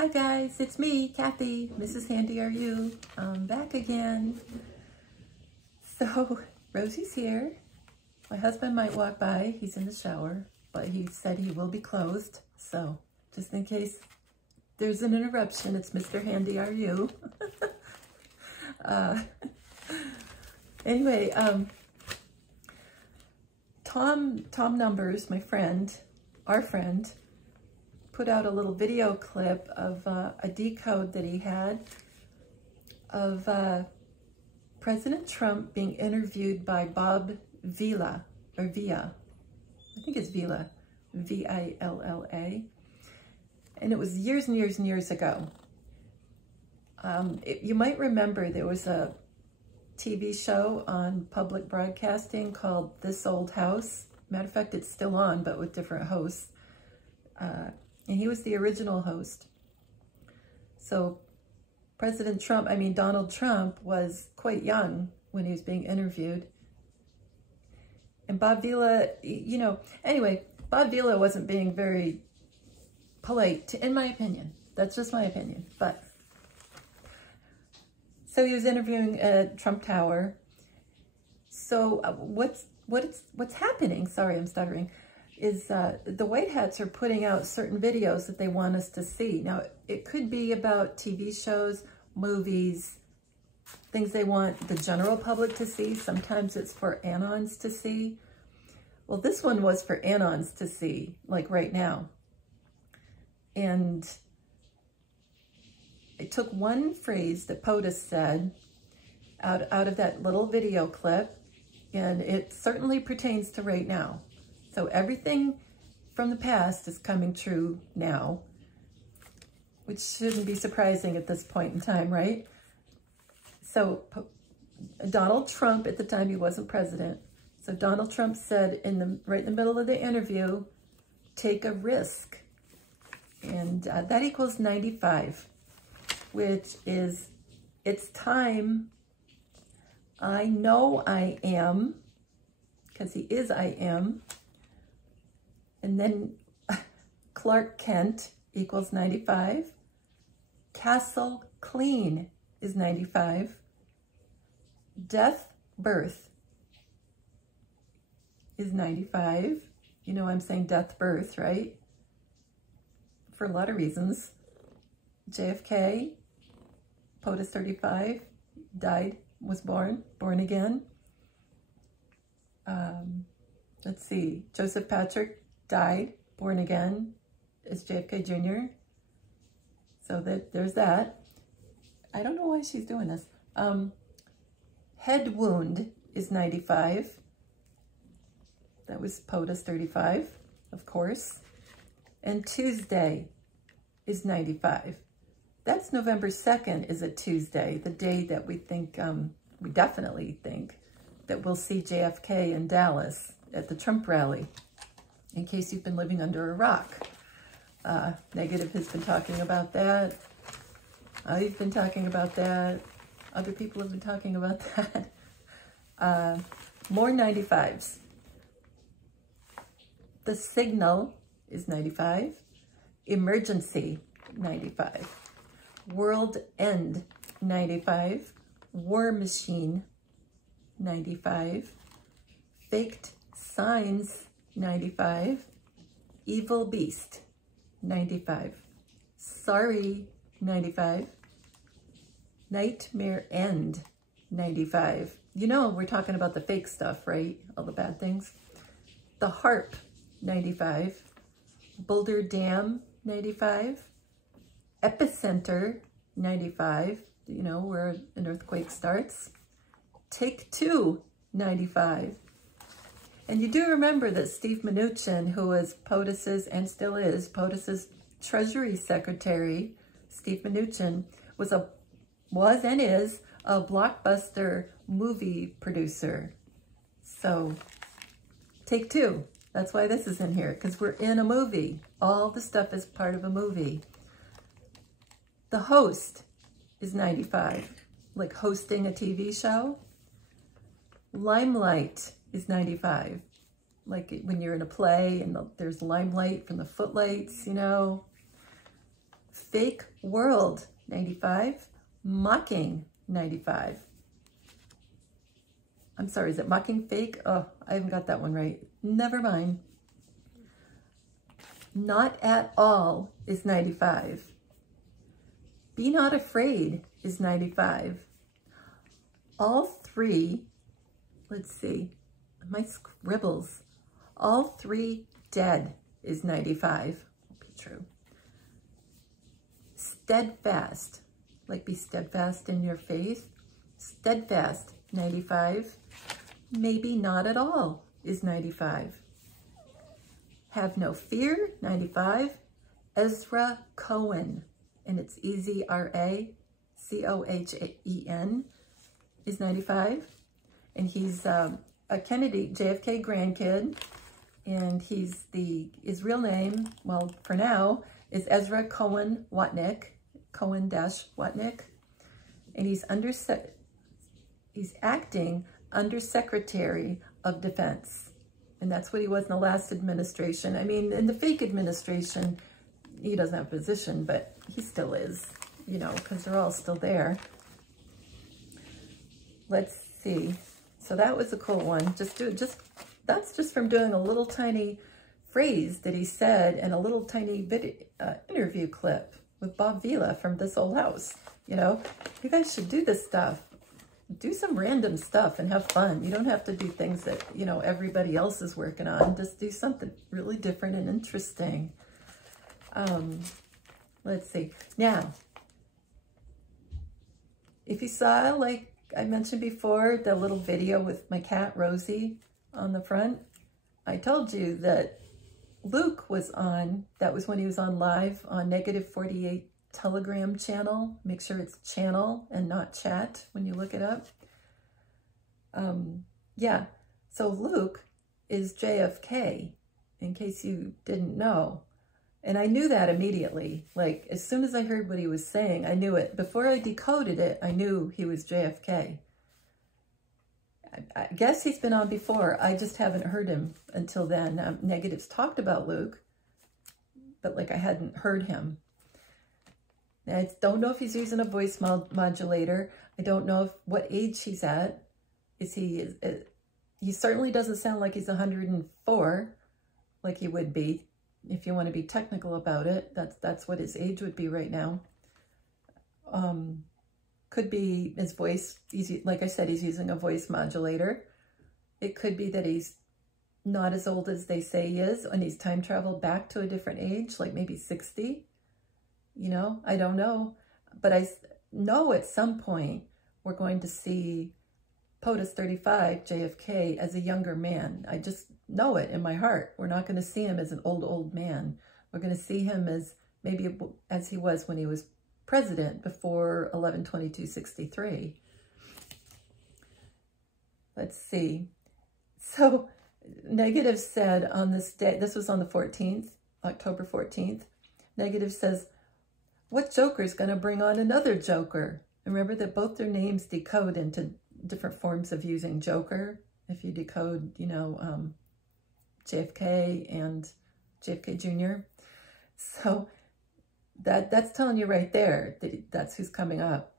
Hi guys, it's me, Kathy, Mrs. Handy Are You? I'm back again. So, Rosie's here. My husband might walk by, he's in the shower, but he said he will be closed. So, just in case there's an interruption, it's Mr. Handy Are You? Anyway, Tom Numbers, my friend, our friend, put out a little video clip of a decode that he had of President Trump being interviewed by Bob Vila, or Villa. I think it's Vila, V-I-L-L-A. And it was years and years and years ago. You might remember there was a TV show on public broadcasting called This Old House. Matter of fact, it's still on, but with different hosts. And he was the original host. So Donald Trump was quite young when he was being interviewed. And Bob Vila, anyway, Bob Vila wasn't being very polite, in my opinion. That's just my opinion. But so he was interviewing at Trump Tower. So what's happening? Sorry, I'm stuttering. Is the White Hats are putting out certain videos that they want us to see. Now, it could be about TV shows, movies, things they want the general public to see. Sometimes it's for anons to see. Well, this one was for anons to see, like right now. And I took one phrase that POTUS said out of that little video clip, and it certainly pertains to right now. So everything from the past is coming true now, which shouldn't be surprising at this point in time, right? So Donald Trump, at the time he wasn't president, so Donald Trump said right in the middle of the interview, take a risk. And that equals 95, which is, it's time. I know I am, because he is I am. And then Clark Kent equals 95. Castle Clean is 95. Death Birth is 95. You know I'm saying death birth, right? For a lot of reasons. Jfkjr, POTUS 35, died, was born again. Let's see, Joseph Patrick died, born again, as Jfkjr. So there's that. I don't know why she's doing this. Head wound is 95. That was POTUS 35, of course. And Tuesday is 95. That's November 2nd is a Tuesday, the day that we think, we definitely think that we'll see JFK in Dallas at the Trump rally. In case you've been living under a rock. Negative has been talking about that. I've been talking about that. Other people have been talking about that. More 95s. The Signal is 95. Emergency, 95. World End, 95. War Machine, 95. Faked Signs, 95. Evil Beast, 95. Sorry, 95. Nightmare End, 95. You know we're talking about the fake stuff, right? All the bad things. The Harp, 95. Boulder Dam, 95. Epicenter, 95. You know, where an earthquake starts. Take Two, 95. And you do remember that Steve Mnuchin, who was POTUS's, and still is, POTUS's Treasury Secretary, Steve Mnuchin, was and is a blockbuster movie producer. So, Take Two. That's why this is in here, because we're in a movie. All the stuff is part of a movie. The Host is 95, like hosting a TV show. Limelight is 95, like when you're in a play and there's limelight from the footlights, you know. Fake world, 95. Mocking, 95. I'm sorry, is it mocking fake? Oh, I haven't got that one right. Never mind. Not at all is 95. Be not afraid is 95. All three, let's see, my scribbles. All three dead is 95. Won't be true. Steadfast, like be steadfast in your faith. Steadfast, 95. Maybe not at all is 95. Have no fear, 95. Ezra Cohen, and it's Ezra Cohen, is 95. And he's a Kennedy, JFK grandkid. And his real name, well, for now, is Ezra Cohen Watnick, Cohen-Watnick. And he's acting Undersecretary of Defense. And that's what he was in the last administration. I mean, in the fake administration, he doesn't have a position, but he still is, you know, because they're all still there. Let's see. So that was a cool one. That's just from doing a little tiny phrase that he said in a little tiny interview clip with Bob Vila from This Old House. You know, you guys should do this stuff. Do some random stuff and have fun. You don't have to do things that, you know, everybody else is working on. Just do something really different and interesting. Let's see. Now, if you saw, like I mentioned before, the little video with my cat, Rosie, on the front, I told you that Luke was on, that was when he was on live on -48 Telegram channel. Make sure it's channel and not chat when you look it up. Yeah, so Luke is JFK, in case you didn't know. And I knew that immediately. Like, as soon as I heard what he was saying, I knew it. Before I decoded it, I knew he was JFK. I guess he's been on before. I just haven't heard him until then. Negatives talked about Luke, but like I hadn't heard him. I don't know if he's using a voice modulator. I don't know what age he's at. He certainly doesn't sound like he's 104, like he would be. If you want to be technical about it, that's what his age would be right now. Could be his voice, like I said, he's using a voice modulator. It could be that he's not as old as they say he is, and he's time traveled back to a different age, like maybe 60. You know, I don't know. But I know at some point we're going to see POTUS 35, JFK, as a younger man. I just know it in my heart. We're not going to see him as an old man. We're going to see him as maybe as he was when he was president before 11/22/63. Let's see. So Negative said on this day, this was on the 14th, October 14th, Negative says, what Joker's going to bring on another Joker? And remember that both their names decode into different forms of using Joker. If you decode, you know, JFK and Jfkjr Jr. So that's telling you right there that that's who's coming up.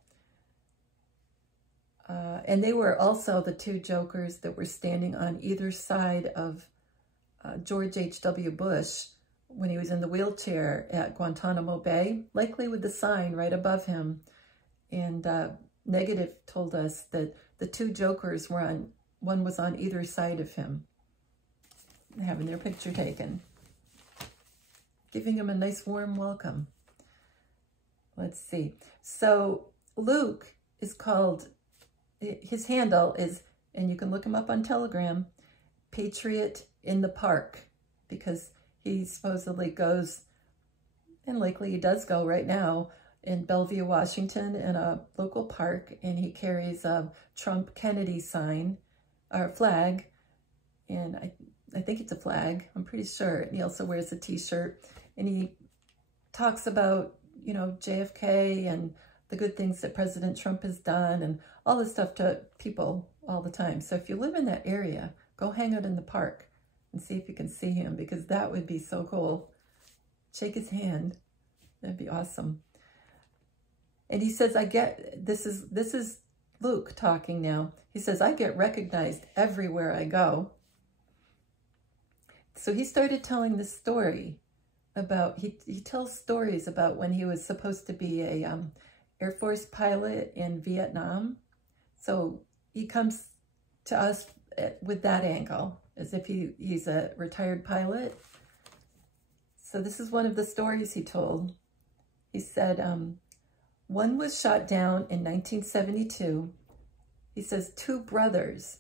And they were also the two Jokers that were standing on either side of George H.W. Bush when he was in the wheelchair at Guantanamo Bay, likely with the sign right above him. And Negative told us that the two Jokers were on, one was on either side of him, having their picture taken, giving him a nice warm welcome. Let's see. So Luke is called, his handle is, and you can look him up on Telegram, Patriot in the Park, because he supposedly goes, and likely he does go right now, in Bellevue, Washington, in a local park, and he carries a Trump-Kennedy sign, or flag, and I think it's a flag, I'm pretty sure. And he also wears a t-shirt, and he talks about, you know, JFK and the good things that President Trump has done, and all this stuff to people all the time. So if you live in that area, go hang out in the park and see if you can see him, because that would be so cool. Shake his hand. That'd be awesome. And he says, this is Luke talking now. He says, I get recognized everywhere I go. So he started telling this story about, he tells stories about when he was supposed to be a Air Force pilot in Vietnam. So he comes to us with that angle, as if he's a retired pilot. So this is one of the stories he told. He said, one was shot down in 1972. He says 2 brothers,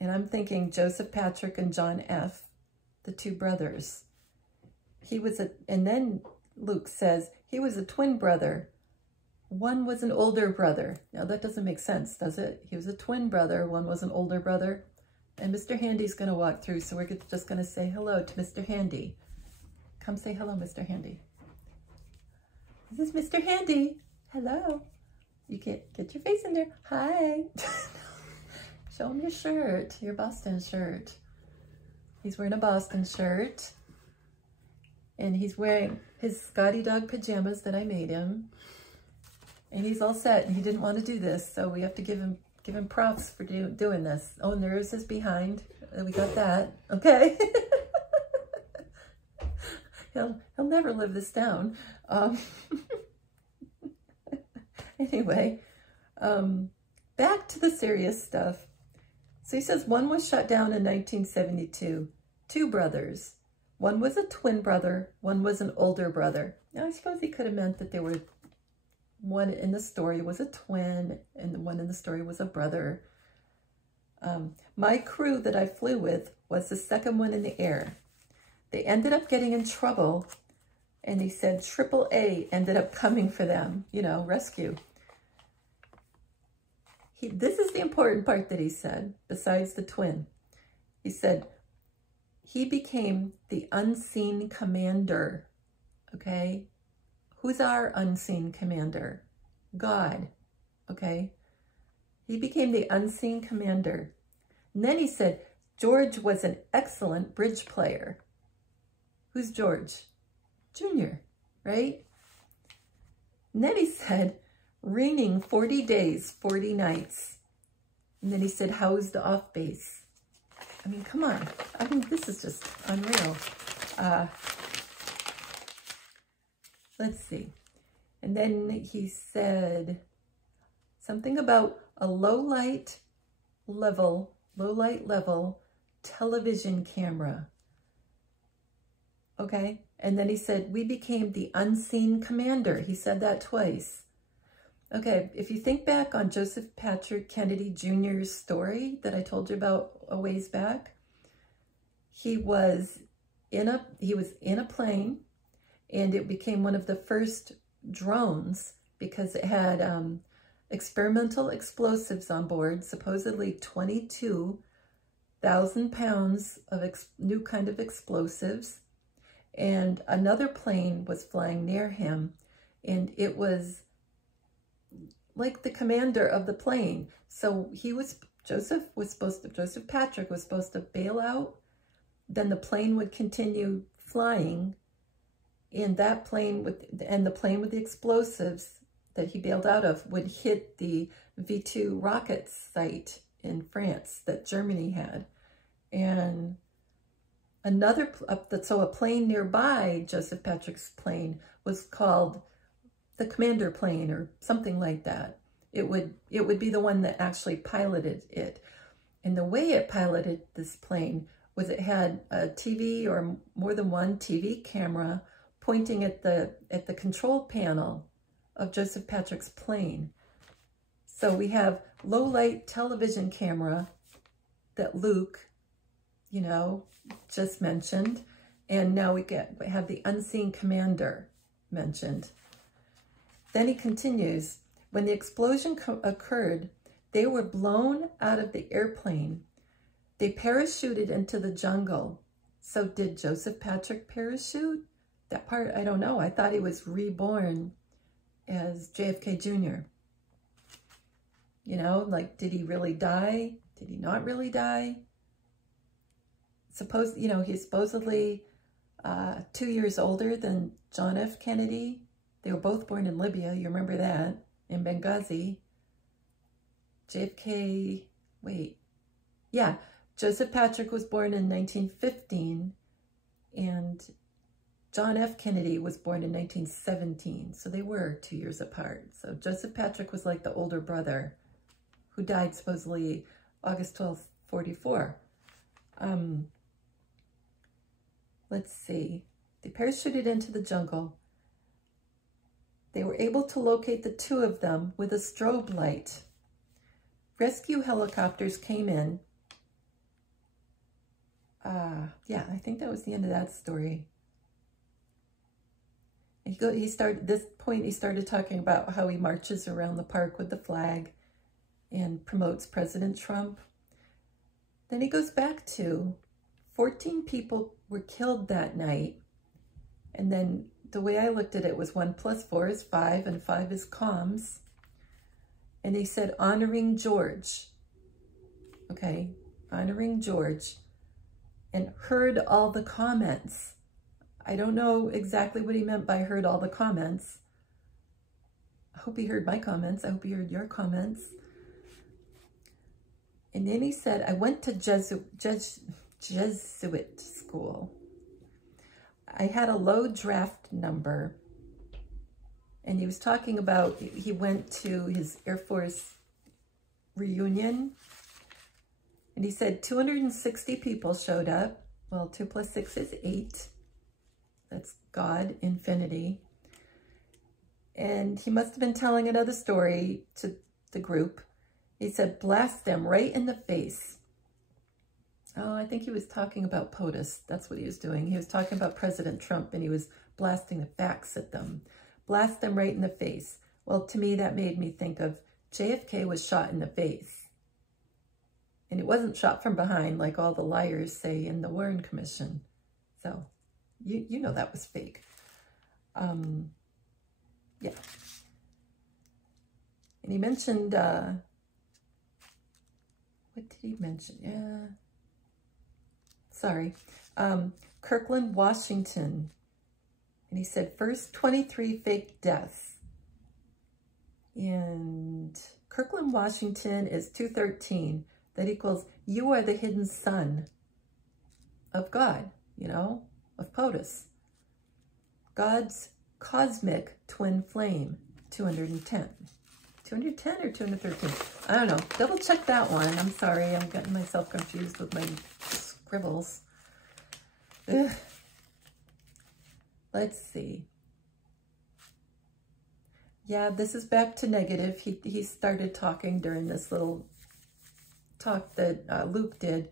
and I'm thinking Joseph Patrick and John F., the 2 brothers. And then Luke says he was a twin brother. One was an older brother. Now that doesn't make sense, does it? He was a twin brother, one was an older brother. And Mr. Handy's gonna walk through, so we're just gonna say hello to Mr. Handy. Come say hello, Mr. Handy. This is Mr. Handy. Hello. You get your face in there. Hi. Show him your shirt, your Boston shirt. He's wearing a Boston shirt. And he's wearing his Scotty Dog pajamas that I made him. And he's all set, and he didn't want to do this, so we have to give him props for doing this. Oh, and there's his behind. We got that. Okay. He'll never live this down. Anyway, back to the serious stuff. So he says one was shot down in 1972. 2 brothers. One was a twin brother. One was an older brother. Now, I suppose he could have meant that they were, one in the story was a twin and the one in the story was a brother. My crew that I flew with was the second one in the air. They ended up getting in trouble, and he said AAA ended up coming for them, you know, rescue. This is the important part that he said, besides the twin. He said, he became the unseen commander, okay? Who's our unseen commander? God, okay? He became the unseen commander. And then he said, George was an excellent bridge player. Who's George? Junior, right? And then he said, raining 40 days, 40 nights. And then he said, how's the off base? I mean, come on. I mean, this is just unreal. Let's see. And then he said something about a low light level television camera. Okay. And then he said, we became the unseen commander. He said that twice. Okay. If you think back on Joseph Patrick Kennedy Jr.'s story that I told you about a ways back, he was in a plane, and it became one of the first drones because it had experimental explosives on board, supposedly 22,000 pounds of new kind of explosives. And another plane was flying near him, and it was like the commander of the plane. So Joseph Patrick was supposed to bail out, then the plane would continue flying, and the plane with the explosives that he bailed out of would hit the V2 rocket site in France that Germany had. And so a plane nearby Joseph Patrick's plane was called the commander plane or something like that. It would be the one that actually piloted it. And the way it piloted this plane was it had a TV or more than one TV camera pointing at the control panel of Joseph Patrick's plane. So we have low light television camera that Luke, you know, just mentioned, and now we have the unseen commander mentioned. Then he continues, when the explosion occurred, they were blown out of the airplane. They parachuted into the jungle. So did Joseph Patrick parachute? That part, I don't know. I thought he was reborn as JFK Jr. You know, like, did he really die? Did he not really die? He's supposedly 2 years older than John F. Kennedy. They were both born in Libya. You remember that? In Benghazi. JFK, wait. Yeah, Joseph Patrick was born in 1915, and John F. Kennedy was born in 1917. So they were 2 years apart. So Joseph Patrick was like the older brother who died supposedly August 12th, 44. Let's see. They parachuted into the jungle. They were able to locate the two of them with a strobe light. Rescue helicopters came in. Yeah, I think that was the end of that story. He started talking about how he marches around the park with the flag and promotes President Trump. Then he goes back to 14 people were killed that night. And then the way I looked at it was 1 + 4 is 5, and 5 is comms. And he said, honoring George. Okay, honoring George. And heard all the comments. I don't know exactly what he meant by heard all the comments. I hope he heard my comments. I hope he heard your comments. And then he said, I went to Jesuit school. I had a low draft number. And he was talking about, he went to his Air Force reunion. And he said 260 people showed up. Well, 2 + 6 is 8. That's God, infinity. And he must have been telling another story to the group. He said, blast them right in the face. Oh, I think he was talking about POTUS. That's what he was doing. He was talking about President Trump, and he was blasting the facts at them. Blast them right in the face. Well, to me, that made me think of JFK was shot in the face. And it wasn't shot from behind like all the liars say in the Warren Commission. So, you know that was fake. Yeah. And he mentioned, what did he mention? Yeah. Sorry. Kirkland, Washington. And he said, first 23 fake deaths. And Kirkland, Washington is 213. That equals, you are the hidden son of God, you know, of POTUS. God's cosmic twin flame, 210. 210 or 213? I don't know. Double check that one. I'm sorry. I'm getting myself confused with my scribbles. Ugh. Let's see. Yeah, this is back to negative. He started talking during this little talk that Luke did.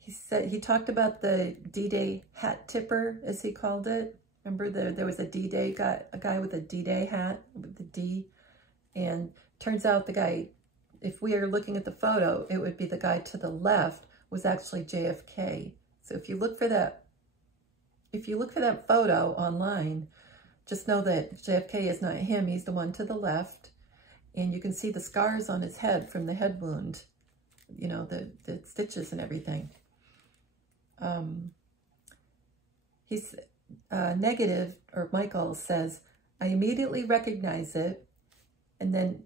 He talked about the D-Day hat tipper, as he called it. Remember there was a D-Day guy, a guy with a D-Day hat with the D, and turns out the guy, if we are looking at the photo, it would be the guy to the left was actually JFK. So if you look for that photo online, just know that JFK is not him. He's the one to the left, and you can see the scars on his head from the head wound. You know, the stitches and everything. He's negative, or Michael says, I immediately recognize it. And then,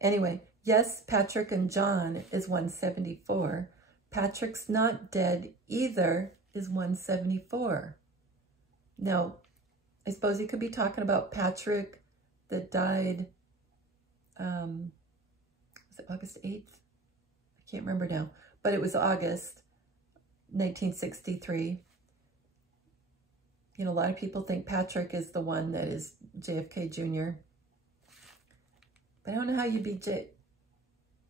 anyway, yes, Patrick and John is 174. Patrick's not dead either is 174. Now, I suppose he could be talking about Patrick that died, was it August 8th? I can't remember now, but it was August 1963. You know, a lot of people think Patrick is the one that is JFK Jr. But I don't know how you'd be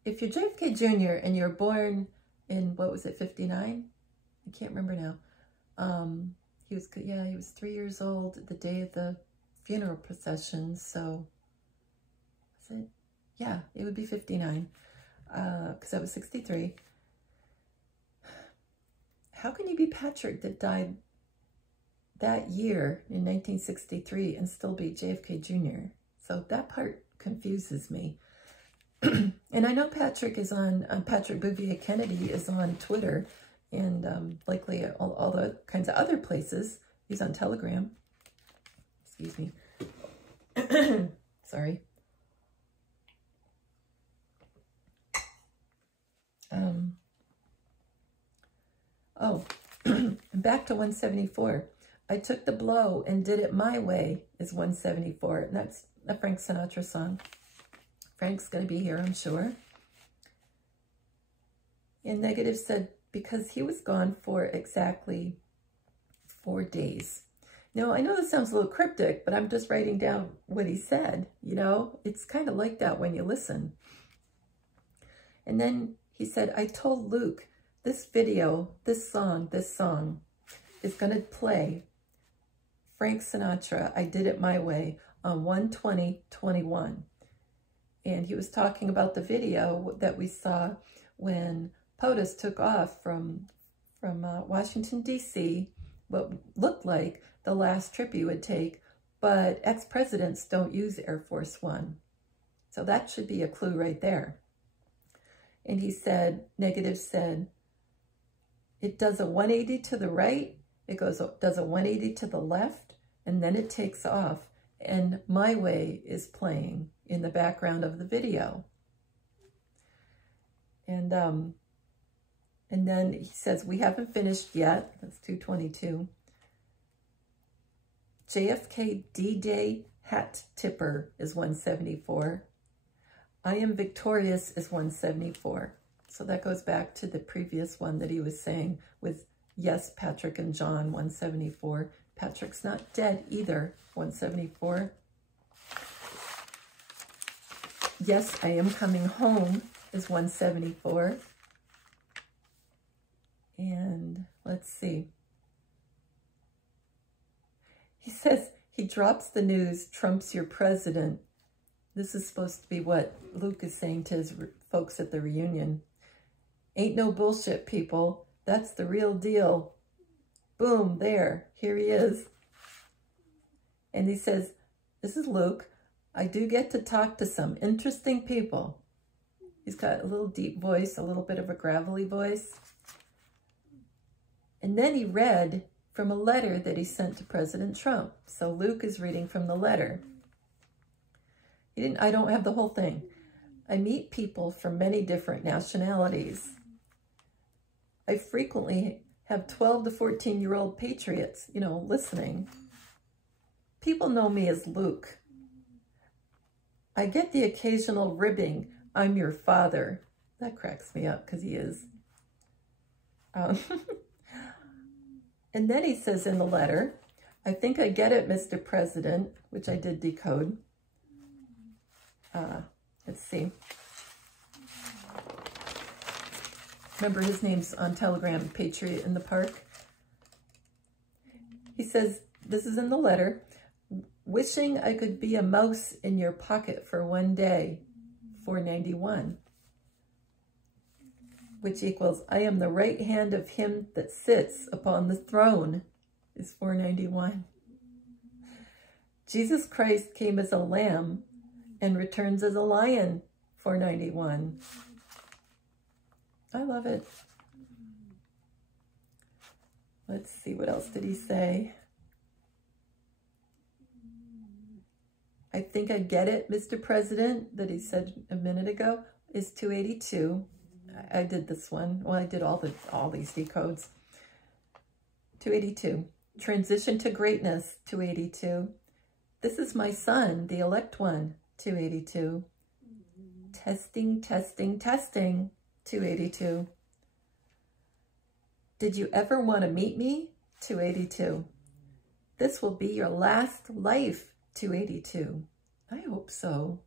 if you're JFK Jr. and you're born in, what was it, 59? I can't remember now. He was 3 years old the day of the funeral procession, so was it? Yeah, it would be 59, because that was 63. How can you be Patrick that died that year in 1963 and still be JFK Jr.? So that part confuses me. And I know Patrick is on, Patrick Bouvier Kennedy is on Twitter, and likely all the kinds of other places. He's on Telegram. Excuse me. Sorry. Oh, and back to 174. I took the blow and did it my way is 174. And that's a Frank Sinatra song. Frank's going to be here, I'm sure. And Negative said, because he was gone for exactly 4 days. Now, I know this sounds a little cryptic, but I'm just writing down what he said. You know, it's kind of like that when you listen. And then he said, I told Luke, this video, this song is going to play Frank Sinatra, I Did It My Way, on 1/20/21. And he was talking about the video that we saw when POTUS took off from Washington, D.C., what looked like the last trip he would take, but ex-presidents don't use Air Force One. So that should be a clue right there. And he said, Negative said, it does a 180 to the right, does a 180 to the left, and then it takes off. And My Way is playing in the background of the video. And then he says, we haven't finished yet. That's 222. JFK D-Day hat tipper is 174. I am victorious is 174. So that goes back to the previous one that he was saying with yes, Patrick and John, 174. Patrick's not dead either, 174. Yes, I am coming home is 174. And let's see. He says he drops the news, Trump's your president. This is supposed to be what Luke is saying to his folks at the reunion. Ain't no bullshit, people. That's the real deal. Boom, there. Here he is. And he says, this is Luke. I do get to talk to some interesting people. He's got a little deep voice, a little bit of a gravelly voice. And then he read from a letter that he sent to President Trump. So Luke is reading from the letter. I don't have the whole thing. I meet people from many different nationalities. I frequently have 12 to 14-year-old patriots, you know, listening. People know me as Luke. I get the occasional ribbing, I'm your father. That cracks me up because he is. And then he says in the letter, I think I get it, Mr. President, which I did decode. Let's see. Remember, his name's on Telegram, Patriot in the Park. He says, this is in the letter, wishing I could be a mouse in your pocket for one day, 491. Which equals, I am the right hand of him that sits upon the throne, is 491. Jesus Christ came as a lamb and returns as a lion, 491. I love it. Let's see, what else did he say? I think I get it, Mr. President, that he said a minute ago, is 282. I did this one. Well, I did all these decodes. 282. Transition to greatness, 282. This is my son, the elect one, 282. Testing, testing, testing, 282. Did you ever want to meet me? 282. This will be your last life, 282. I hope so.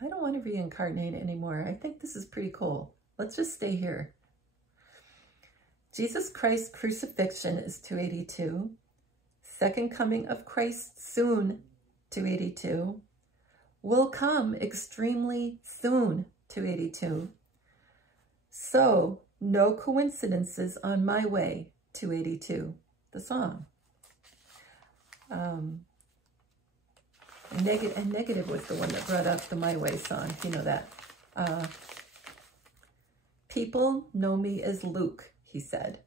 I don't want to reincarnate anymore. I think this is pretty cool. Let's just stay here. Jesus Christ's crucifixion is 282. Second coming of Christ soon, 282. Will come extremely soon, 282. So, no coincidences on my way, 282. The song. And Negative was the one that brought up the My Way song. You know that. People know me as Luke, he said.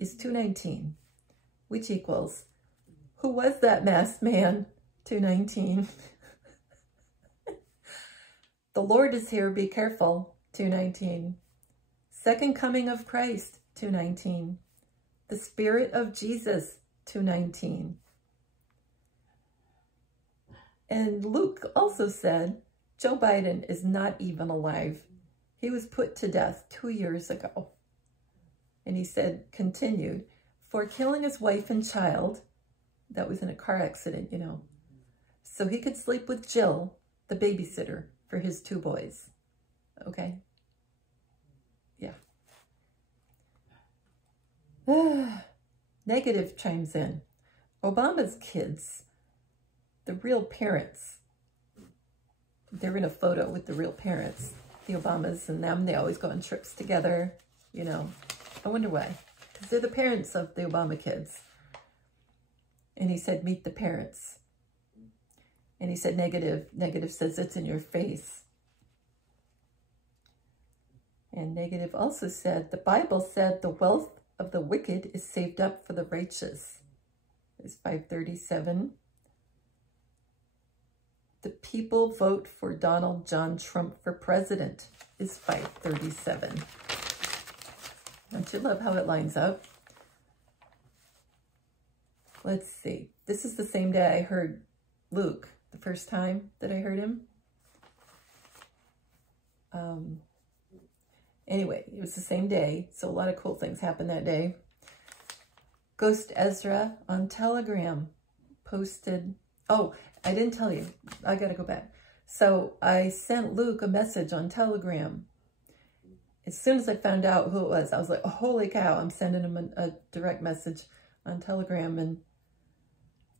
is 219, which equals, who was that masked man? 219. The Lord is here, be careful. 219. Second coming of Christ. 219. The Spirit of Jesus. 219. And Luke also said, Joe Biden is not even alive. He was put to death 2 years ago. And he said, continued, for killing his wife and child. That was in a car accident, you know. So he could sleep with Jill, the babysitter, for his 2 boys. Okay? Yeah. Negative chimes in. Obama's kids, the real parents, they're in a photo with the real parents. The Obamas and them, they always go on trips together, you know. I wonder why. Because they're the parents of the Obama kids. And he said, meet the parents. And he said, negative. Negative says it's in your face. And negative also said, the Bible said the wealth of the wicked is saved up for the righteous. It's 537. The people vote for Donald John Trump for president is 537. Don't you love how it lines up? Let's see. This is the same day I heard Luke, the first time that I heard him. Anyway, it was the same day, so a lot of cool things happened that day. Ghost Ezra on Telegram posted, oh, I didn't tell you. I got to go back. So I sent Luke a message on Telegram. As soon as I found out who it was, I was like, oh, holy cow, I'm sending him a direct message on Telegram. And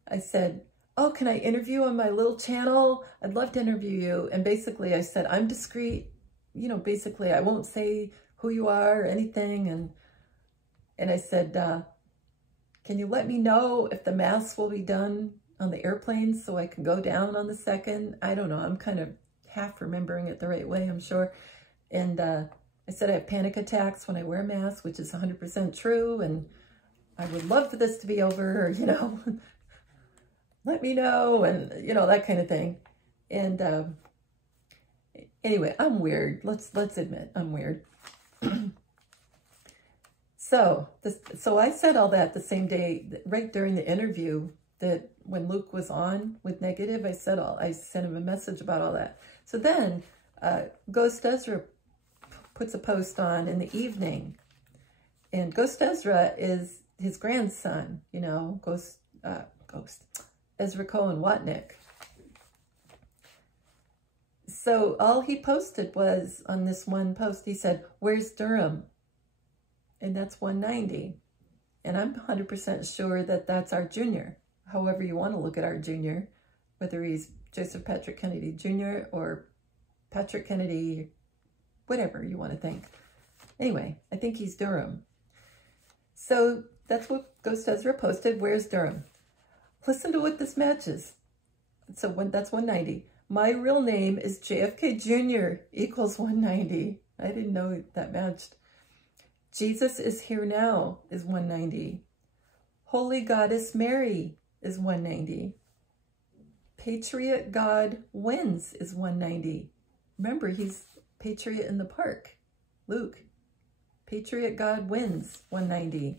I said, oh, can I interview on my little channel? I'd love to interview you. And basically I said, I'm discreet. You know, basically I won't say who you are or anything. And I said, can you let me know if the masks will be done on the airplane so I can go down on the 2nd? I don't know. I'm kind of half remembering it the right way, I'm sure. And I said I have panic attacks when I wear a mask, which is 100% true. And I would love for this to be over, or, you know, let me know, and, you know, that kind of thing. And anyway, I'm weird. Let's admit I'm weird. So I said all that the same day, right during the interview, that when Luke was on with negative, I sent him a message about all that. So then Ghost Ezra puts a post on in the evening, and Ghost Ezra is his grandson, you know, Ezra Cohen Watnick. So all he posted was, on this one post, he said, where's Durham? And that's 190. And I'm 100% sure that that's our junior. However you want to look at our junior, whether he's Joseph Patrick Kennedy Jr. or Patrick Kennedy, whatever you want to think. Anyway, I think he's Durham. So that's what Ghost Ezra posted. Where's Durham? Listen to what this matches. So that's 190. My real name is Jfkjr equals 190. I didn't know that matched. Jesus is here now is 190. Holy Goddess Mary is 190. Patriot God wins is 190. Remember, he's Patriot in the park. Luke. Patriot God wins, 190.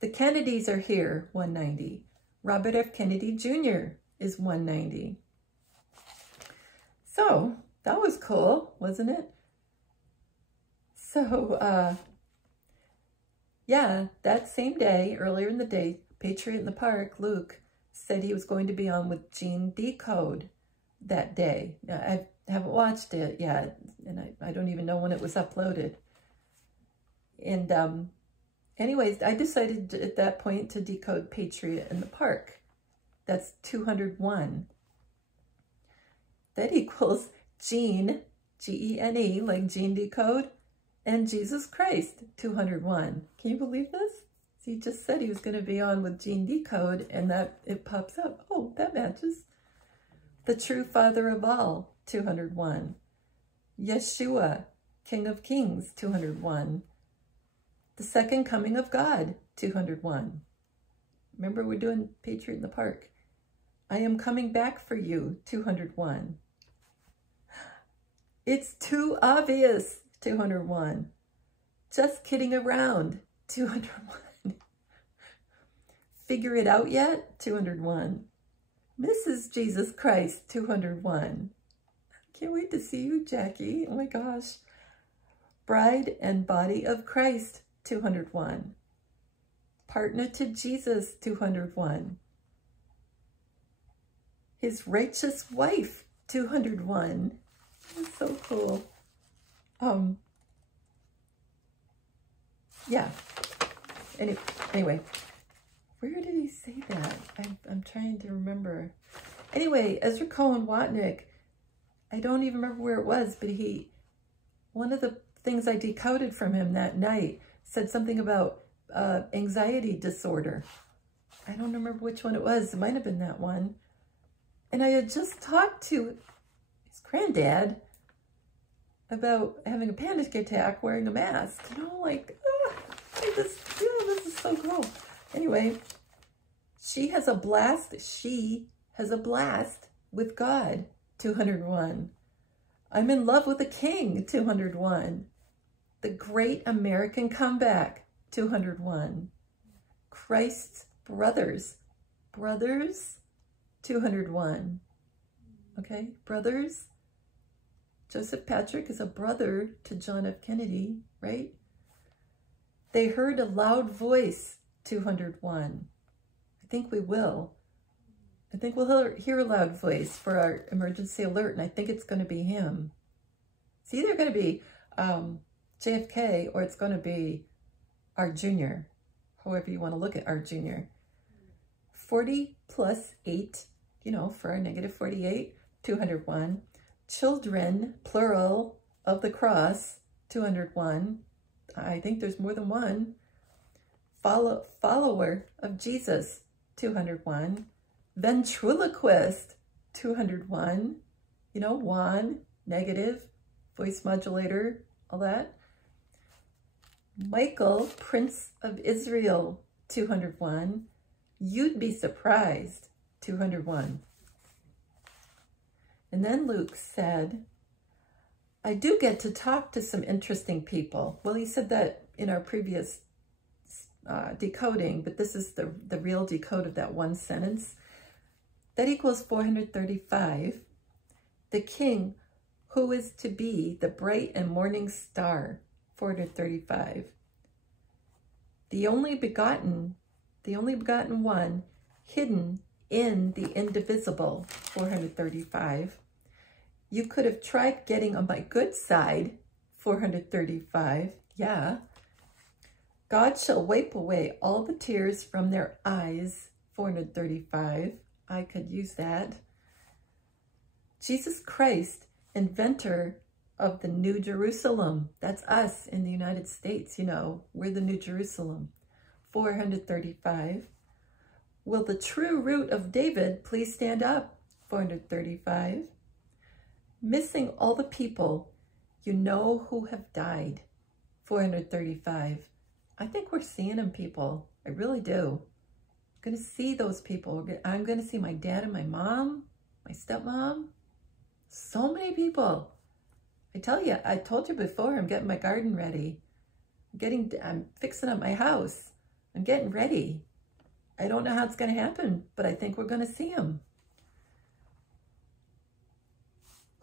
The Kennedys are here, 190. Robert F. Kennedy Jr. is 190. So, that was cool, wasn't it? So, yeah, that same day, earlier in the day, Patriot in the Park, Luke, said he was going to be on with Gene Decode that day. Now, I haven't watched it yet, and I don't even know when it was uploaded. And anyways, I decided at that point to decode Patriot in the Park. That's 201. That equals Gene, G-E-N-E, like Gene Decode, and Jesus Christ, 201. Can you believe this? So he just said he was going to be on with Gene Decode, and that it pops up. Oh, that matches. The true Father of all, 201. Yeshua, King of Kings, 201. The second coming of God, 201. Remember, we're doing Patriot in the Park. I am coming back for you, 201. It's too obvious, 201. Just kidding around, 201. Figure it out yet, 201. Mrs. Jesus Christ, 201. Can't wait to see you, Jackie. Oh my gosh. Bride and Body of Christ, 201. Partner to Jesus, 201. His Righteous Wife, 201. That's so cool. Yeah. Anyway, where did he say that? I'm trying to remember. Anyway, Ezra Cohen Watnick, I don't even remember where it was, but one of the things I decoded from him that night said something about anxiety disorder. I don't remember which one it was. It might have been that one. And I had just talked to his granddad about having a panic attack wearing a mask. You know, like, this is so cool. Anyway, she has a blast with God, 201. I'm in love with the king, 201. The great American comeback, 201. Christ's brothers, 201. Okay, brothers. Joseph Patrick is a brother to John F. Kennedy, right? They heard a loud voice, 201. I think we will. I think we'll hear a loud voice for our emergency alert, and I think it's going to be him. It's either going to be JFK or it's going to be our junior, however you want to look at our junior. 40 plus 8, you know, for our negative 48, 201. Children, plural, of the cross, 201. I think there's more than one. Follower of Jesus, 201. Ventriloquist, 201. You know, Juan, negative, voice modulator, all that. Michael, Prince of Israel, 201. You'd be surprised, 201. And then Luke said, I do get to talk to some interesting people. Well, he said that in our previous decoding, but this is the real decode of that one sentence. That equals 435. The king who is to be the bright and morning star, 435. The only begotten one, hidden in the indivisible, 435. You could have tried getting on my good side, 435. Yeah. God shall wipe away all the tears from their eyes, 435. I could use that. Jesus Christ, inventor of the New Jerusalem. That's us in the United States, you know. We're the New Jerusalem, 435. Will the true root of David please stand up, 435. Missing all the people you know who have died, 435. I think we're seeing them, people. I really do. I'm going to see those people. I'm going to see my dad and my mom, my stepmom. So many people. I tell you, I told you before, I'm getting my garden ready. I'm fixing up my house. I'm getting ready. I don't know how it's going to happen, but I think we're going to see him.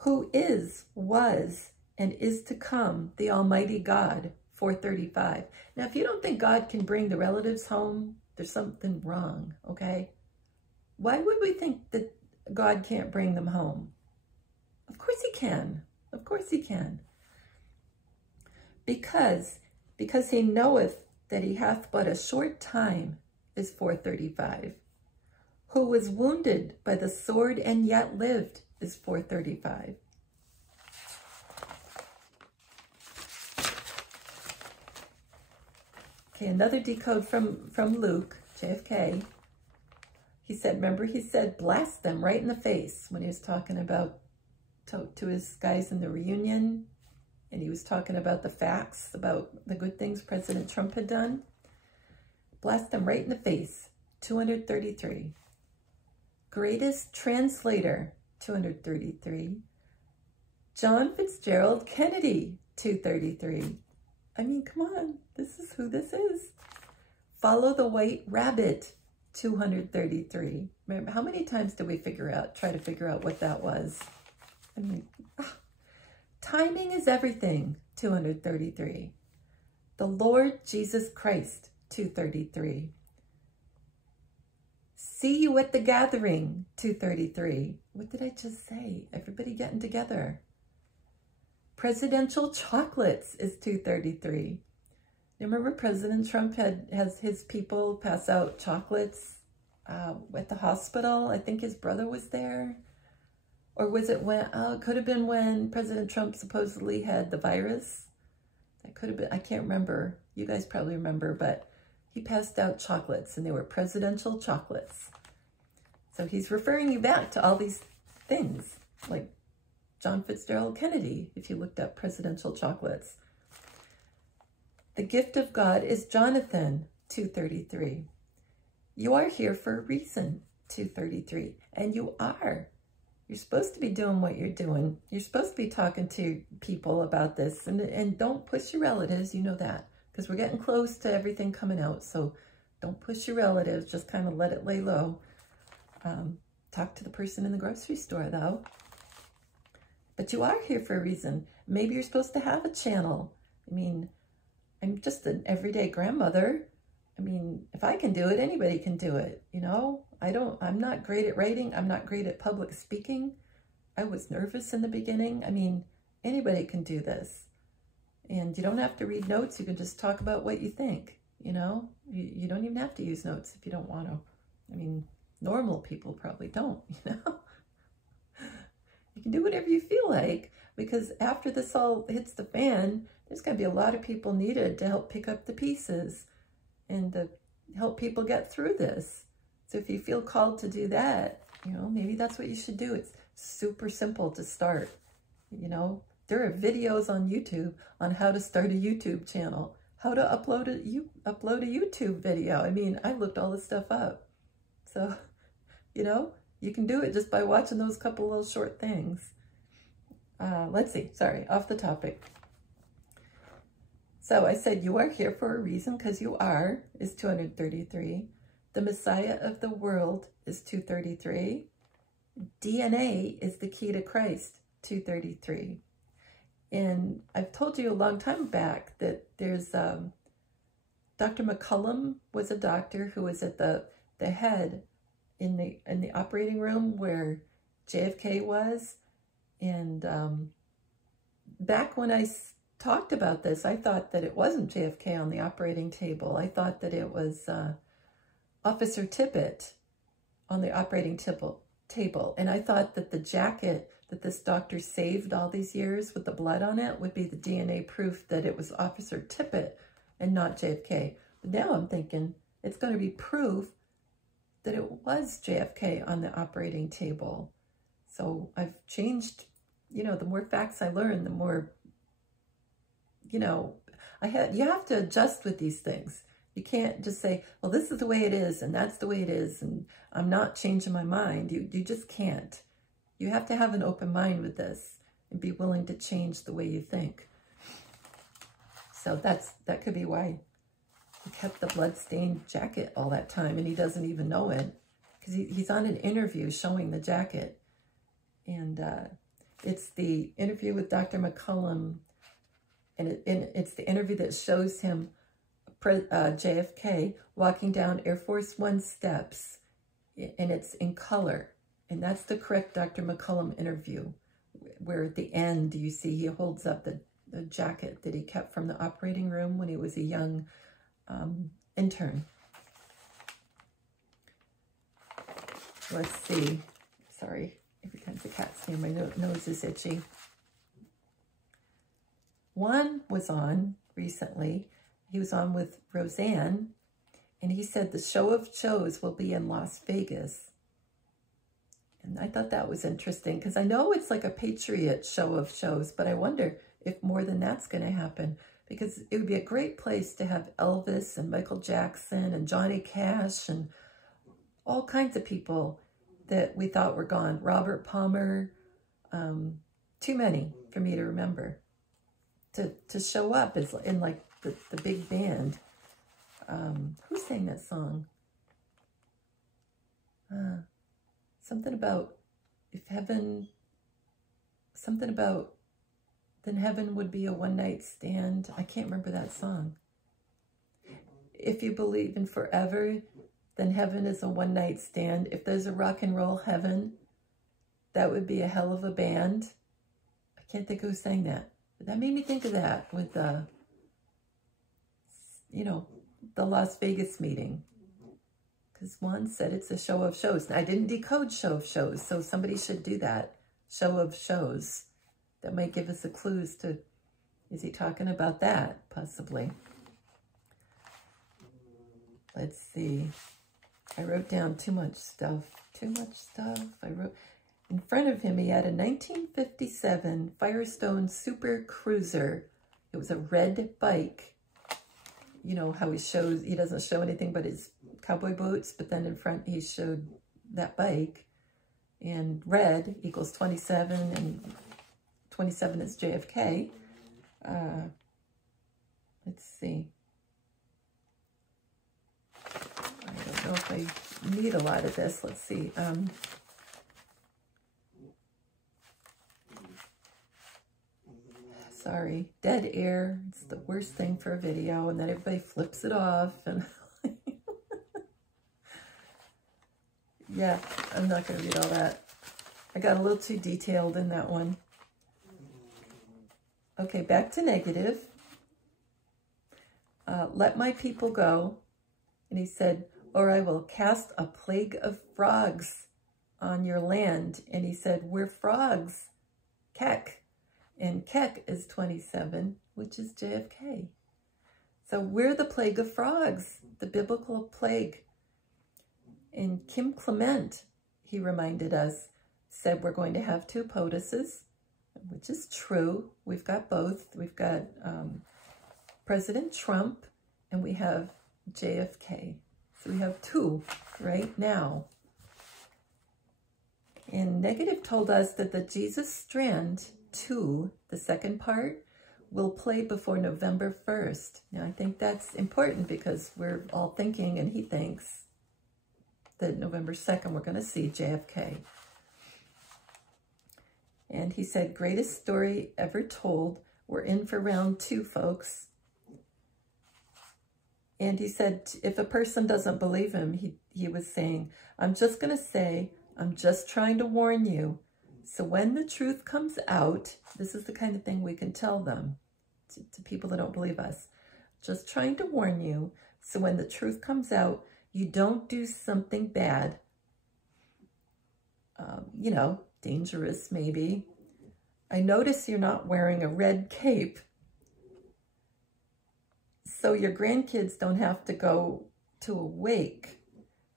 Who is, was, and is to come, the Almighty God, 435. Now, if you don't think God can bring the relatives home, there's something wrong, okay? Why would we think that God can't bring them home? Of course he can. Of course he can. Because he knoweth that he hath but a short time, is 435. Who was wounded by the sword and yet lived, is 435. Okay, another decode from Luke, JFK. He said, remember, he said, blast them right in the face when he was talking about to his guys in the reunion, and he was talking about the facts, about the good things President Trump had done. Blast them right in the face, 233. Greatest translator, 233. John Fitzgerald Kennedy, 233. I mean, come on, this is who this is. Follow the White Rabbit, 233. Remember, how many times did we try to figure out what that was? I mean, timing is everything, 233. The Lord Jesus Christ, 233. See you at the gathering, 233. What did I just say? Everybody getting together. Presidential chocolates is 233. Remember President Trump has his people pass out chocolates at the hospital? I think his brother was there. Or was it when, it could have been when President Trump supposedly had the virus. That could have been, I can't remember. You guys probably remember, but he passed out chocolates and they were presidential chocolates. So he's referring you back to all these things, like John Fitzgerald Kennedy, if you looked up presidential chocolates. The gift of God is Jonathan, 233. You are here for a reason, 233. And you are. You're supposed to be doing what you're doing. You're supposed to be talking to people about this. And don't push your relatives, you know that. Because we're getting close to everything coming out. So don't push your relatives. Just kind of let it lay low. Talk to the person in the grocery store, though. But you are here for a reason. Maybe you're supposed to have a channel. I mean, I'm just an everyday grandmother. I mean, if I can do it, anybody can do it, you know? I'm not great at writing. I'm not great at public speaking. I was nervous in the beginning. I mean, anybody can do this. And you don't have to read notes. You can just talk about what you think, you know? You don't even have to use notes if you don't want to. I mean, normal people probably don't, you know? You can do whatever you feel like, because after this all hits the fan, there's going to be a lot of people needed to help pick up the pieces and to help people get through this. So if you feel called to do that, you know, maybe that's what you should do. It's super simple to start. You know, there are videos on YouTube on how to start a YouTube channel, how to upload a YouTube video. I mean, I looked all this stuff up. So, you know, you can do it just by watching those couple little short things. Let's see, sorry, off the topic. So I said, you are here for a reason, because you are, is 233. The Messiah of the world is 233. DNA is the key to Christ, 233. And I've told you a long time back that there's, Dr. McCullum was a doctor who was at the head in the operating room where JFK was. And back when I talked about this, I thought that it wasn't JFK on the operating table. I thought that it was Officer Tippit on the operating table. And I thought that the jacket that this doctor saved all these years with the blood on it would be the DNA proof that it was Officer Tippit and not JFK. But now I'm thinking it's going to be proof that it was JFK on the operating table. So I've changed, you know, the more facts I learn, the more, you know, you have to adjust with these things. You can't just say, well, this is the way it is, and that's the way it is, and I'm not changing my mind. You just can't. You have to have an open mind with this and be willing to change the way you think. So that could be why he kept the blood-stained jacket all that time, and he doesn't even know it, because he's on an interview showing the jacket. And it's the interview with Dr. McCullum, and it's the interview that shows him JFK walking down Air Force One steps, and it's in color. And that's the correct Dr. McCullum interview, where at the end you see he holds up the jacket that he kept from the operating room when he was a young intern. Let's see. Sorry, every time the cat's near my nose is itchy. One was on recently. He was on with Roseanne, and he said the show of shows will be in Las Vegas. And I thought that was interesting, because I know it's like a Patriot show of shows, but I wonder if more than that's going to happen. because it would be a great place to have Elvis and Michael Jackson and Johnny Cash and all kinds of people that we thought were gone. Robert Palmer, too many for me to remember. To show up as in like the big band. Who sang that song? Something about if heaven, something about then heaven would be a one-night stand. I can't remember that song. If you believe in forever, then heaven is a one-night stand. If there's a rock and roll heaven, that would be a hell of a band. I can't think who sang that. But that made me think of that with the, you know, the Las Vegas meeting. Because one said it's a show of shows. Now, I didn't decode show of shows, so somebody should do that. Show of shows. That might give us a clues to, is he talking about that? Possibly. Let's see. I wrote down too much stuff. Too much stuff. I wrote, in front of him, he had a 1957 Firestone Super Cruiser. It was a red bike. You know how he shows, he doesn't show anything but his cowboy boots, but then in front he showed that bike. And red equals 27, and 27 is JFK. Let's see. I don't know if I need a lot of this. Let's see. Sorry, dead air. It's the worst thing for a video, and then everybody flips it off. And yeah, I'm not going to read all that. I got a little too detailed in that one. Okay, back to negative. Let my people go. And he said, or I will cast a plague of frogs on your land. And he said, we're frogs. Kek. And Kek is 27, which is JFK. So we're the plague of frogs, the biblical plague. And Kim Clement, he reminded us, said we're going to have two POTUSes, which is true. We've got both. We've got President Trump and we have JFK. So we have two right now. And negative told us that the Jesus Strand 2, the second part, will play before November 1st. Now, I think that's important because we're all thinking, and he thinks, that November 2nd, we're going to see JFK. And he said, greatest story ever told. We're in for round 2, folks. And he said, if a person doesn't believe him, he was saying, I'm just going to say, I'm just trying to warn you. So when the truth comes out, this is the kind of thing we can tell them, to people that don't believe us. Just trying to warn you. So when the truth comes out, you don't do something bad. You know, dangerous maybe. I notice you're not wearing a red cape. So your grandkids don't have to go to a wake.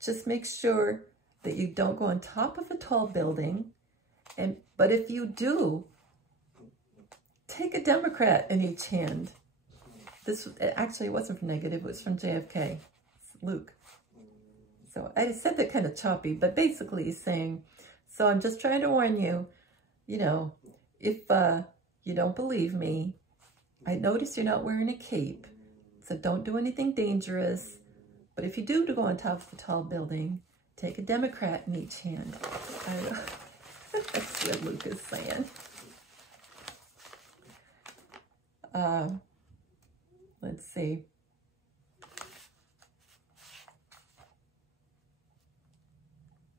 Just make sure that you don't go on top of a tall building. But if you do, take a Democrat in each hand. This actually it wasn't from negative, it was from JFK. It's Luke. So I said that kind of choppy, but basically he's saying, so I'm just trying to warn you, you know, if you don't believe me, I notice you're not wearing a cape, so don't do anything dangerous. But if you do go on top of a tall building, take a Democrat in each hand. That's what Luke is saying. Let's see.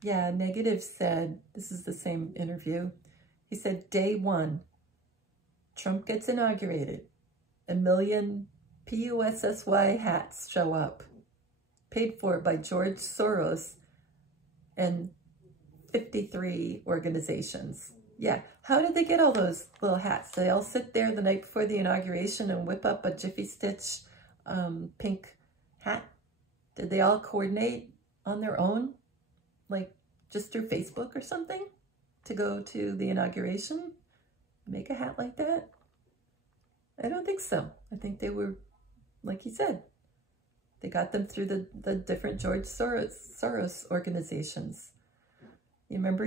Yeah, negative said, this is the same interview. He said, day 1, Trump gets inaugurated. 1 million PUSSY hats show up, paid for by George Soros and 53 organizations. Yeah, how did they get all those little hats? Did they all sit there the night before the inauguration and whip up a Jiffy Stitch pink hat? Did they all coordinate on their own? Like just through Facebook or something to go to the inauguration? Make a hat like that? I don't think so. I think they were, like he said, they got them through the different George Soros organizations. You remember,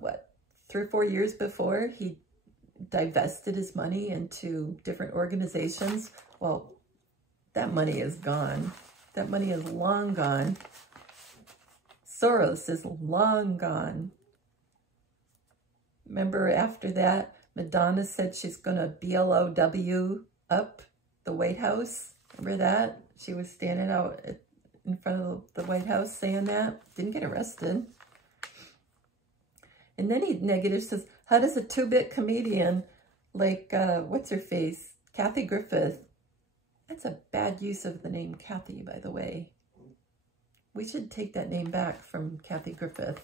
what, 3 or 4 years before, he divested his money into different organizations? Well, that money is gone. That money is long gone. Soros is long gone. Remember, after that, Madonna said she's going to BLOW up the White House. Remember that? She was standing out in front of the White House saying that. Didn't get arrested. And then he negative says, how does a 2-bit comedian like, what's her face? Kathy Griffith. That's a bad use of the name Kathy, by the way. We should take that name back from Kathy Griffith.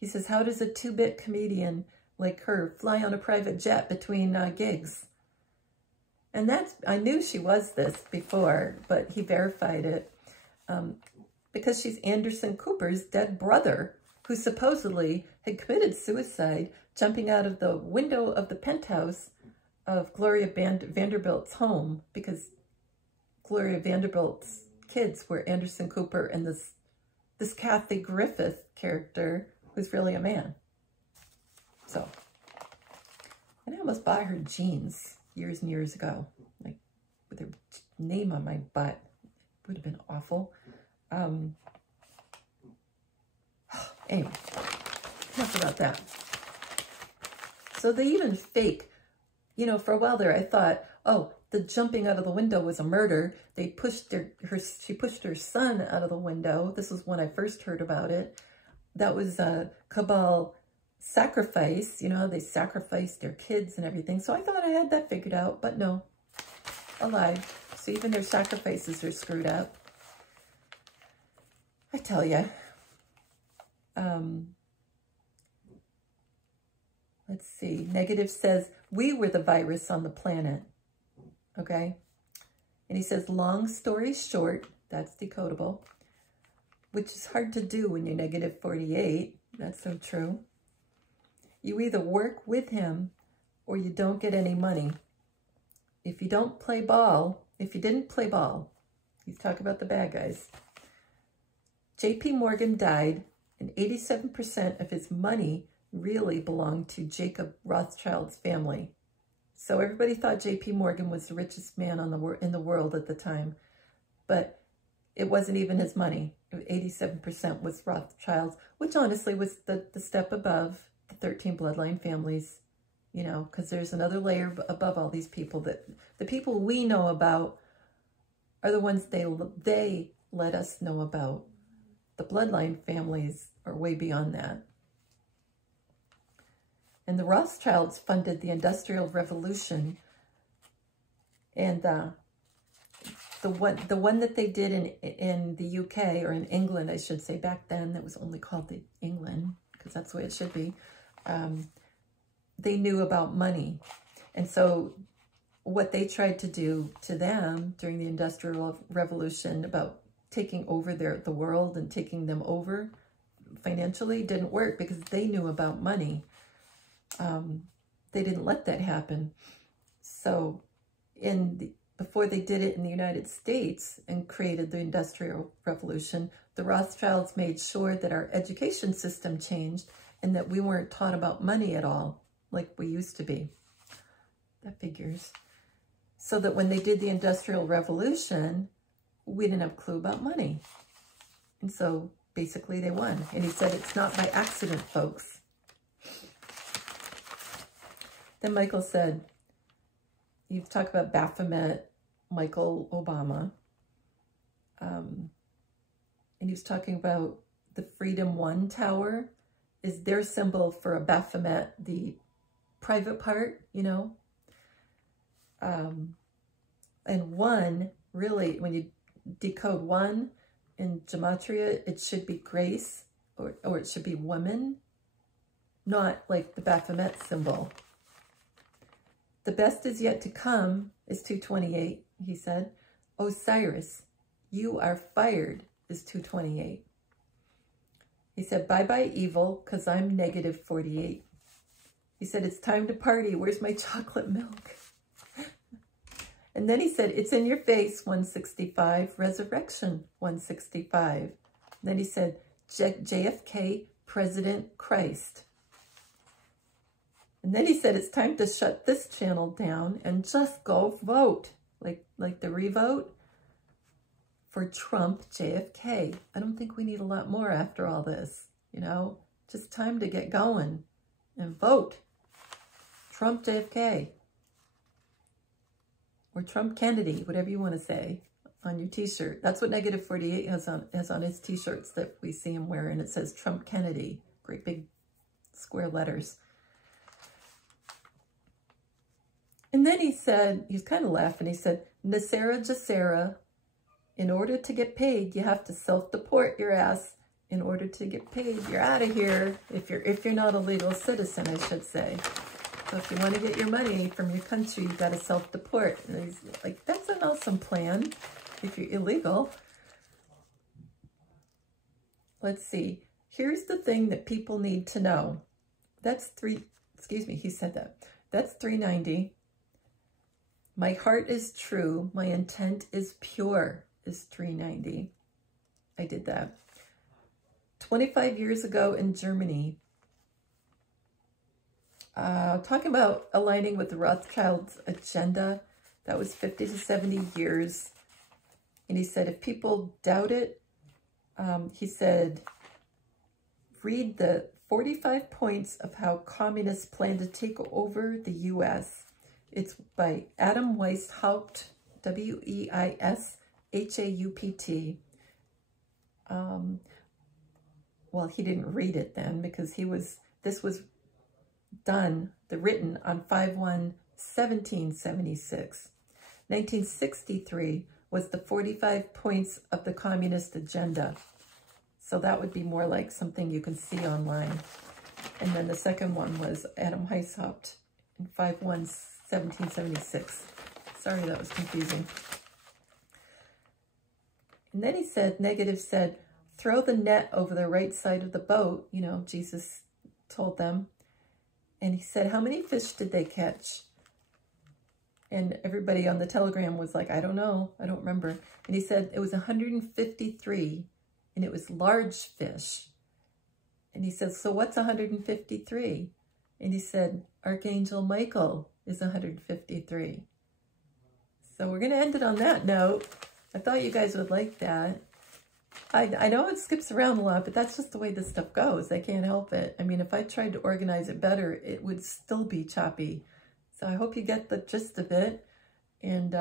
He says, how does a 2-bit comedian like her fly on a private jet between gigs? And that's, I knew she was this before, but he verified it because she's Anderson Cooper's dead brother, who supposedly had committed suicide jumping out of the window of the penthouse of Gloria Vanderbilt's home, because Gloria Vanderbilt's kids were Anderson Cooper and this Kathy Griffith character who's really a man. So, and I almost bought her jeans years and years ago, like with her name on my butt. It would have been awful. Anyway, enough about that. So they even fake, you know, for a while there I thought, oh, the jumping out of the window was a murder. They pushed she pushed her son out of the window. This was when I first heard about it. That was a cabal sacrifice, you know, they sacrificed their kids and everything. So I thought I had that figured out, but no, a lie. So even their sacrifices are screwed up. I tell you. Let's see. Negative says, we were the virus on the planet. Okay. And he says, long story short, that's decodable, which is hard to do when you're negative 48. That's so true. You either work with him or you don't get any money. If you don't play ball, if you didn't play ball, he's talking about the bad guys. J.P. Morgan died, and 87% of his money really belonged to Jacob Rothschild's family. So everybody thought J.P. Morgan was the richest man in the world at the time, but it wasn't even his money. 87% was Rothschild's, which honestly was the step above the 13 bloodline families, you know, because there's another layer above all these people that the people we know about are the ones they let us know about. The bloodline families are way beyond that. And the Rothschilds funded the Industrial Revolution, and the one that they did in the UK, or in England, I should say, back then, that was only called the England, because that's the way it should be. They knew about money. And so what they tried to do to them during the Industrial Revolution about taking over the world and taking them over financially didn't work, because they knew about money. They didn't let that happen. So before they did it in the United States and created the Industrial Revolution, the Rothschilds made sure that our education system changed and that we weren't taught about money at all, like we used to be. That figures. So that when they did the Industrial Revolution, we didn't have a clue about money. And so basically they won. And he said, it's not by accident, folks. Then Michael said, you've talked about Baphomet, Michael Obama. And he was talking about the Freedom 1 Tower is their symbol for a Baphomet, the private part, you know. And 1, really, when you decode 1 in Gematria, it should be grace, or it should be woman, not like the Baphomet symbol. The best is yet to come is 228, he said. Osiris, you are fired is 228. He said, bye-bye evil, because I'm negative 48. He said, it's time to party. Where's my chocolate milk? And then he said, it's in your face, 165, resurrection, 165. And then he said, JFK, President Christ. And then he said, it's time to shut this channel down and just go vote, like the revote for Trump, JFK. I don't think we need a lot more after all this, you know, just time to get going and vote. Trump, JFK. Or Trump Kennedy, whatever you want to say on your t-shirt. That's what Negative 48 has on his t-shirts that we see him wearing. It says Trump Kennedy, great big square letters. And then he said, he was kind of laughing, he said, Nasera Jacera, in order to get paid, you have to self-deport your ass. In order to get paid, you're out of here. If you're not a legal citizen, I should say. So if you want to get your money from your country, you've got to self-deport. And he's like, that's an awesome plan if you're illegal. Let's see. Here's the thing that people need to know. That's he said that. That's 390. My heart is true. My intent is pure is 390. I did that. 25 years ago in Germany, talking about aligning with the Rothschild's agenda, that was 50 to 70 years. And he said, if people doubt it, he said, read the 45 points of how communists plan to take over the U.S. It's by Adam Weishaupt, Weishaupt. Well, he didn't read it then because this was done, written on 5/1/1776. 1963 was the 45 points of the communist agenda. So that would be more like something you can see online. And then the second one was Adam Weishaupt in 5/1/1776. Sorry, that was confusing. And then he said, Negative said, throw the net over the right side of the boat. You know, Jesus told them. And he said, how many fish did they catch? And everybody on the telegram was like, I don't know. I don't remember. And he said it was 153, and it was large fish. And he said, so what's 153? And he said, Archangel Michael is 153. So we're going to end it on that note. I thought you guys would like that. I know it skips around a lot, but that's just the way this stuff goes. I can't help it. I mean, if I tried to organize it better, it would still be choppy. So I hope you get the gist of it. And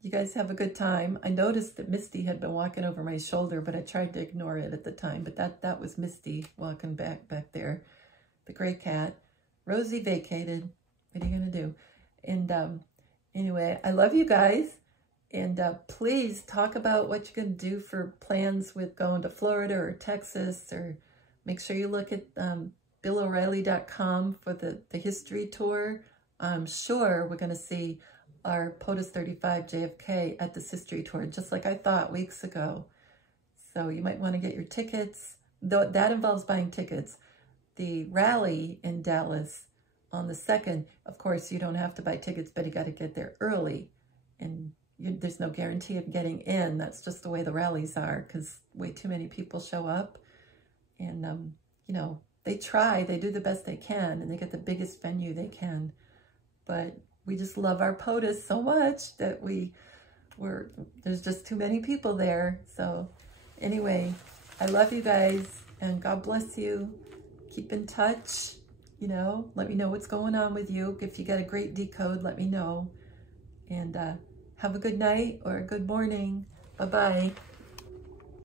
you guys have a good time. I noticed that Misty had been walking over my shoulder, but I tried to ignore it at the time. But that was Misty walking back there. The gray cat. Rosie vacated. What are you going to do? And anyway, I love you guys. And please talk about what you're going to do for plans with going to Florida or Texas, or make sure you look at BillO'Reilly.com for the history tour. I'm sure we're going to see our POTUS 35 JFK at this history tour, just like I thought weeks ago. So you might want to get your tickets, though that involves buying tickets. The rally in Dallas on the 2nd, of course, you don't have to buy tickets, but you got to get there early. And there's no guarantee of getting in. That's just the way the rallies are, because way too many people show up. And, you know, they try, they do the best they can, and they get the biggest venue they can. But we just love our POTUS so much that there's just too many people there. So anyway, I love you guys, and God bless you. Keep in touch, you know, let me know what's going on with you. If you get a great decode, let me know. And have a good night or a good morning. Bye-bye.